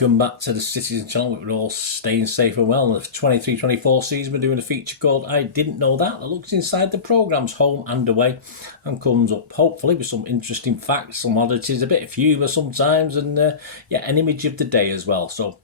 welcome back to the Citizen channel. We're all staying safe and well. In the 23-24 season, we're doing a feature called I Didn't Know That looks inside the programmes home and away and comes up hopefully with some interesting facts, some oddities, a bit of humour sometimes, and an image of the day as well. So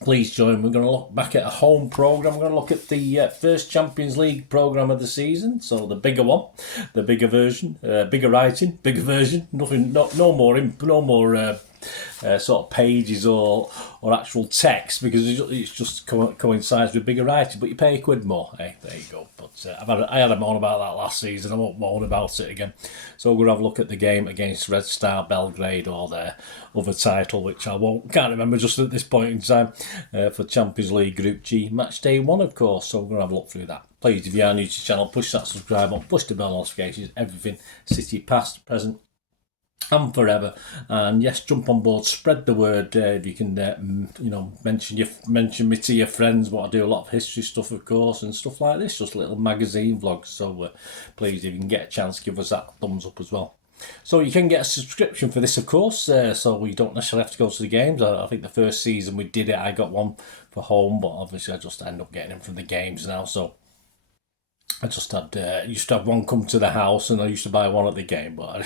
please join. We're going to look back at a home programme. We're going to look at the first Champions League programme of the season. So the bigger one, the bigger version, bigger writing, bigger version. Nothing, no more sort of pages or actual text, because it's just coincides with bigger writing. But you pay £1 more. Hey, there you go. But I had a moan about that last season. I won't moan about it again. So we're going to have a look at the game against Red Star Belgrade, or their other title, which can't remember just at this point in time, for Champions League Group G, match day 1, of course. So we're going to have a look through that. Please, if you are new to the channel, push that subscribe button, push the bell notifications, everything City past, present and forever. And yes, jump on board, spread the word. If you can mention me to your friends. But I do a lot of history stuff, of course, and stuff like this, just little magazine vlogs. So please, if you can get a chance, give us that thumbs up as well. So you can get a subscription for this, of course, so you don't necessarily have to go to the games. I think the first season we did it, I got one for home, but obviously I just end up getting them from the games now. So I just used to have one come to the house, and I used to buy one at the game, but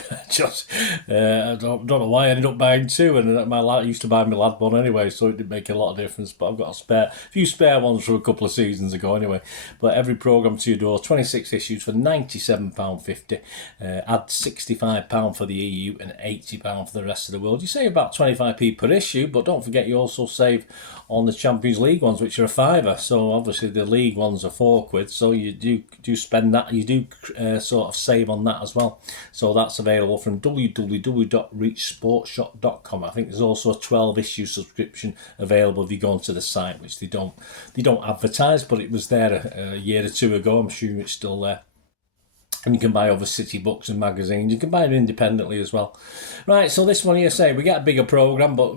I don't know why I ended up buying two, and my lad used to buy my lad one anyway, so it didn't make a lot of difference. But I've got a few spare ones from a couple of seasons ago anyway. But every programme to your door, 26 issues for £97.50, add £65 for the EU and £80 for the rest of the world. You save about 25p per issue, but don't forget you also save on the Champions League ones, which are a £5. So obviously the league ones are £4, so you do spend that, you do sort of save on that as well. So that's available from www.reachsportshop.com. I think there's also a 12 issue subscription available if you go onto the site, which they don't advertise, but it was there a year or two ago. I'm assuming it's still there. And you can buy other City books and magazines. You can buy them independently as well. Right, so this one here, say we get a bigger programme, but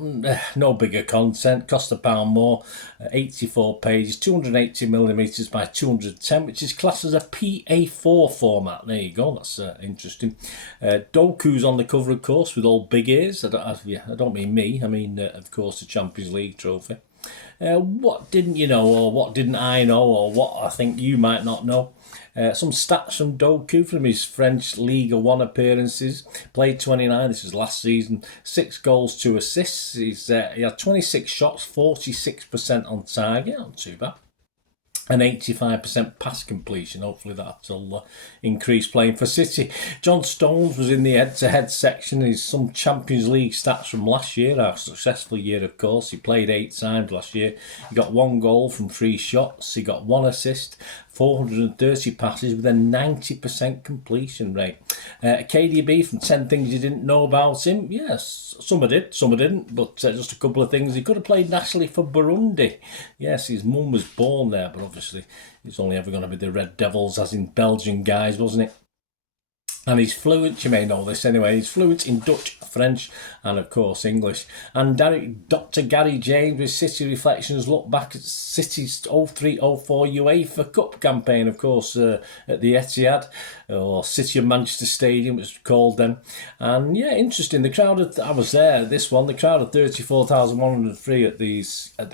no bigger content. Cost £1 more. 84 pages, 280mm by 210, which is classed as a PA4 format. There you go, that's interesting. Doku's on the cover, of course, with all big ears. I don't mean me. I mean, of course, the Champions League trophy. What didn't you know, or what didn't I know, or what I think you might not know? Some stats from Doku from his French Ligue 1 appearances. Played 29, this was last season. 6 goals, 2 assists. He had 26 shots, 46% on target, not too bad. And 85% pass completion. Hopefully that'll increase playing for City. John Stones was in the head-to-head section. He's some Champions League stats from last year, our successful year, of course. He played 8 times last year. He got 1 goal from 3 shots. He got 1 assist, 430 passes with a 90% completion rate. KDB from 10 things you didn't know about him. Yes, some did, some didn't, but just a couple of things. He could have played nationally for Burundi. Yes, his mum was born there, but obviously it's only ever going to be the Red Devils, as in Belgian guys, wasn't it? And he's fluent, you may know this anyway, he's fluent in Dutch, French and of course English. And Dr. Gary James with City Reflections look back at City's 03-04 UEFA Cup campaign, of course, at the Etihad, or City of Manchester Stadium, it's called then. And yeah, interesting, the crowd, I was there, this one, the crowd of 34,103 at the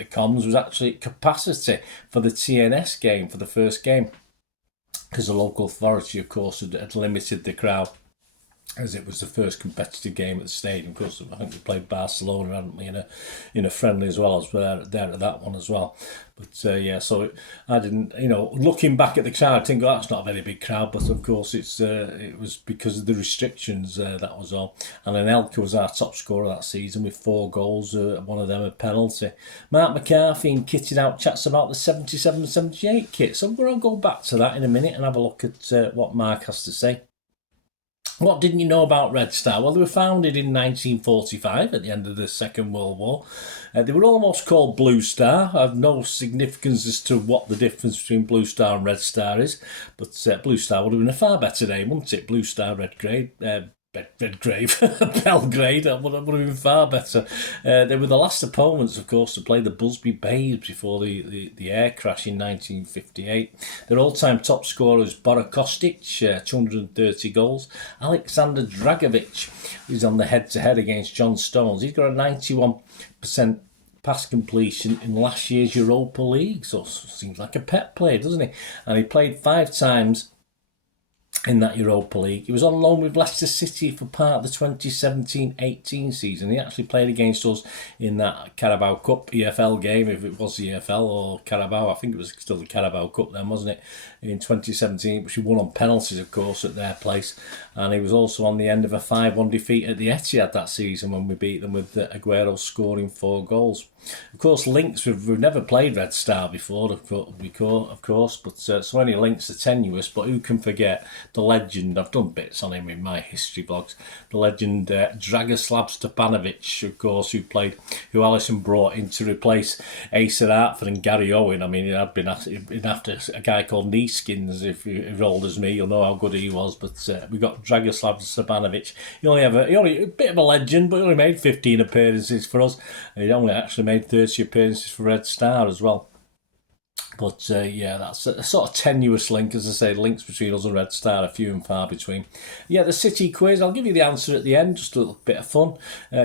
comms was actually at capacity for the TNS game, for the first game, because the local authority, of course, had limited the crowd, as it was the first competitive game at the stadium. Of course, I think we played Barcelona, hadn't we, in a friendly as well, as there at that one as well. But yeah, so I didn't, looking back at the crowd, I think, oh, that's not a very big crowd, but of course it was because of the restrictions, that was all. And then Elke was our top scorer that season with 4 goals, one of them a penalty. Marc McCarthy in Kitted Out chats about the 77-78 kit, so we're going to go back to that in a minute and have a look at what Marc has to say. What didn't you know about Red Star? Well, they were founded in 1945 at the end of the Second World War. They were almost called Blue Star. I have no significance as to what the difference between Blue Star and Red Star is, but Blue Star would have been a far better name, wouldn't it? Blue Star, Belgrade, that would have been far better. They were the last opponents, of course, to play the Busby Babes before the air crash in 1958. Their all-time top scorer is Bajkowski, 230 goals. Alexander Dragovic is on the head-to-head against John Stones. He's got a 91% pass completion in last year's Europa League. So seems like a pet player, doesn't he? And he played 5 times in that Europa League. He was on loan with Leicester City for part of the 2017-18 season. He actually played against us in that Carabao Cup EFL game, if it was the EFL or Carabao. I think it was still the Carabao Cup then, wasn't it, in 2017, which he won on penalties, of course, at their place. And he was also on the end of a 5-1 defeat at the Etihad that season when we beat them with Aguero scoring 4 goals. Of course, links, we've never played Red Star before, of course, but so many links are tenuous, but who can forget the legend? I've done bits on him in my history blogs. The legend Dragoslav Stepanovic, of course, who Allison brought in to replace Asa Hartford and Gary Owen. I mean, he had been after a guy called Neeskins. If you're old as me, you'll know how good he was. But we got Dragoslav Stepanovic. He only a bit of a legend, but he only made 15 appearances for us. And he only actually made 30 appearances for Red Star as well. But yeah, that's a sort of tenuous link, as I say. Links between us and Red Star are few and far between. Yeah, the City quiz, I'll give you the answer at the end, just a little bit of fun.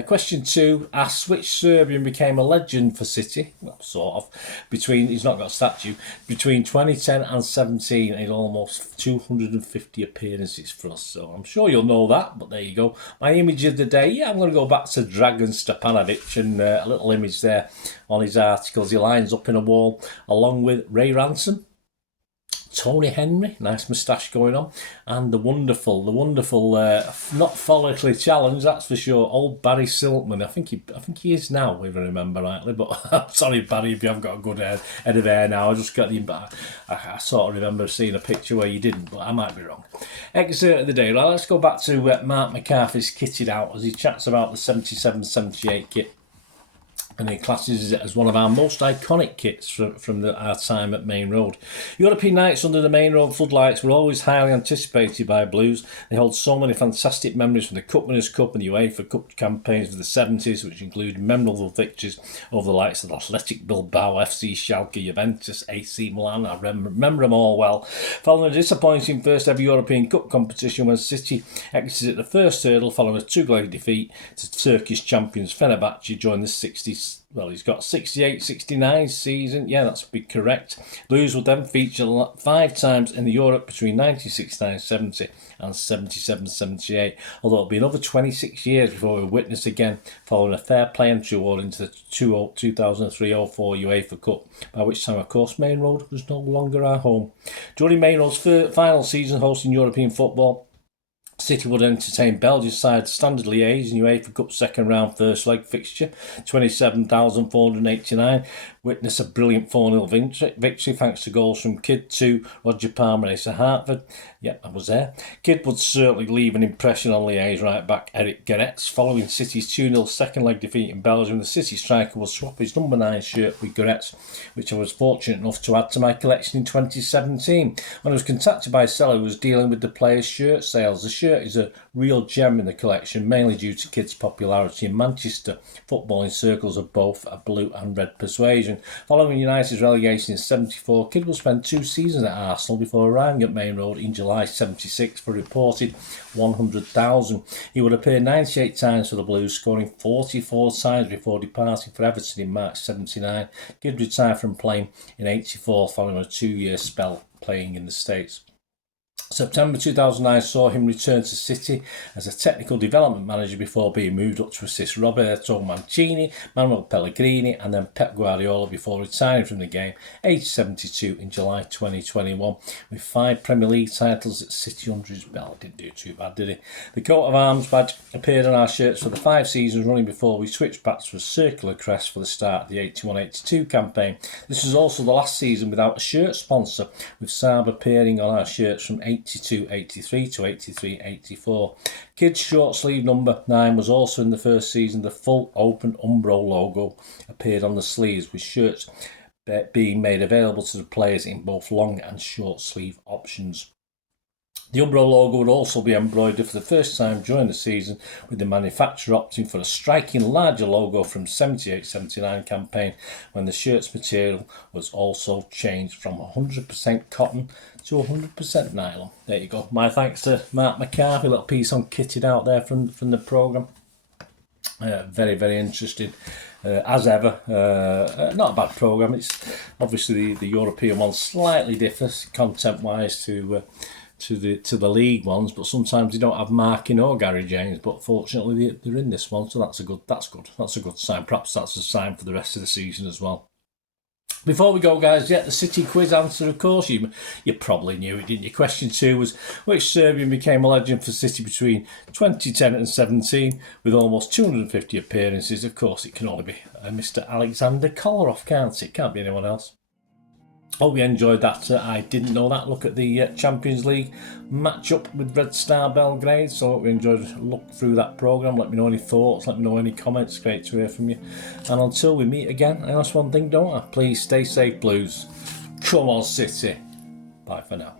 Question 2 asks which Serbian became a legend for City. Well, sort of. He's not got a statue. Between 2010 and 17, he had almost 250 appearances for us. So I'm sure you'll know that, but there you go. My image of the day, yeah, I'm going to go back to Dragan Stepanovic, and a little image there on his articles. He lines up in a wall along with Ray Ransom, Tony Henry, nice moustache going on, and the wonderful, not follically challenged, that's for sure, old Barry Silkman. I think he is now, if I remember rightly. But I'm sorry, Barry, if you haven't got a good head of hair now. I just got the. I sort of remember seeing a picture where you didn't, but I might be wrong. Excerpt of the day. Well, let's go back to Marc McCarthy's kitted out as he chats about the 77-78 kit. And he classes it as one of our most iconic kits from our time at Main Road. European nights under the Main Road floodlights were always highly anticipated by Blues. They hold so many fantastic memories from the Cup Winners' Cup and the UEFA Cup campaigns of the 70s, which include memorable victories over the likes of Athletic Bilbao, FC Schalke, Juventus, AC Milan. I remember them all well. Following a disappointing first ever European Cup competition when City exited the first hurdle following a 2-goal defeat to Turkish champions Fenerbahce during the 60s. Well, he's got 68-69 season. Yeah, that's be correct. Blues would then feature 5 times in the Europe between 1969-70 and 77-78. Although it'll be another 26 years before we witness again, following a fair play entry award into the 2003-04 UEFA Cup, by which time, of course, Main Road was no longer our home. During Main Road's final season hosting European football, City would entertain Belgian side Standard Liège in UEFA Cup second round first leg fixture, 27,489. Witness a brilliant 4-0 victory thanks to goals from Kidd 2, Roger Palmer, Asa Hartford. Yep, I was there. Kidd would certainly leave an impression on Liège right back Eric Goretz. Following City's 2-0 second leg defeat in Belgium, the City striker will swap his number 9 shirt with Goretz, which I was fortunate enough to add to my collection in 2017. When I was contacted by a seller who was dealing with the player's shirt sales, the shirt is a real gem in the collection, mainly due to Kidd's popularity in Manchester footballing circles of both a blue and red persuasion. Following United's relegation in 74, Kidd will spend 2 seasons at Arsenal before arriving at Main Road in July 76 for a reported 100,000. He would appear 98 times for the Blues, scoring 44 times before departing for Everton in March 79. Kidd retired from playing in 84 following a 2-year spell playing in the States. September 2009 saw him return to City as a technical development manager before being moved up to assist Roberto Mancini, Manuel Pellegrini and then Pep Guardiola before retiring from the game, aged 72 in July 2021, with 5 Premier League titles at City under his belt. Didn't do too bad, did he? The coat of arms badge appeared on our shirts for the 5 seasons running before we switched back to a circular crest for the start of the 81-82 campaign. This was also the last season without a shirt sponsor, with Saab appearing on our shirts from 82-83 to 83-84. Kidd's short sleeve number 9 was also in the first season. The full open Umbro logo appeared on the sleeves, with shirts being made available to the players in both long and short sleeve options. The Umbro logo would also be embroidered for the first time during the season, with the manufacturer opting for a striking larger logo from 78-79 campaign, when the shirt's material was also changed from 100% cotton to 100% nylon. There you go. My thanks to Marc McCarthy. A little piece on kitted out there from the programme. Very, very interesting. as ever. Not a bad programme. It's obviously the European one slightly differs content-wise to the league ones, but sometimes they don't have Marc or Gary James. But fortunately, they're in this one, so that's good. That's a good sign. Perhaps that's a sign for the rest of the season as well. Before we go, guys, the City quiz answer, of course, you probably knew it, didn't you? Question 2 was, which Serbian became a legend for City between 2010 and 17 with almost 250 appearances? Of course, it can only be Mr. Alexander Kolarov, can't it? Can't be anyone else. Hope you enjoyed that. I didn't know that. Look at the Champions League match-up with Red Star Belgrade. So I hope you enjoyed a look through that programme. Let me know any thoughts. Let me know any comments. Great to hear from you. And until we meet again, I ask one thing, don't I? Please stay safe, Blues. Come on, City. Bye for now.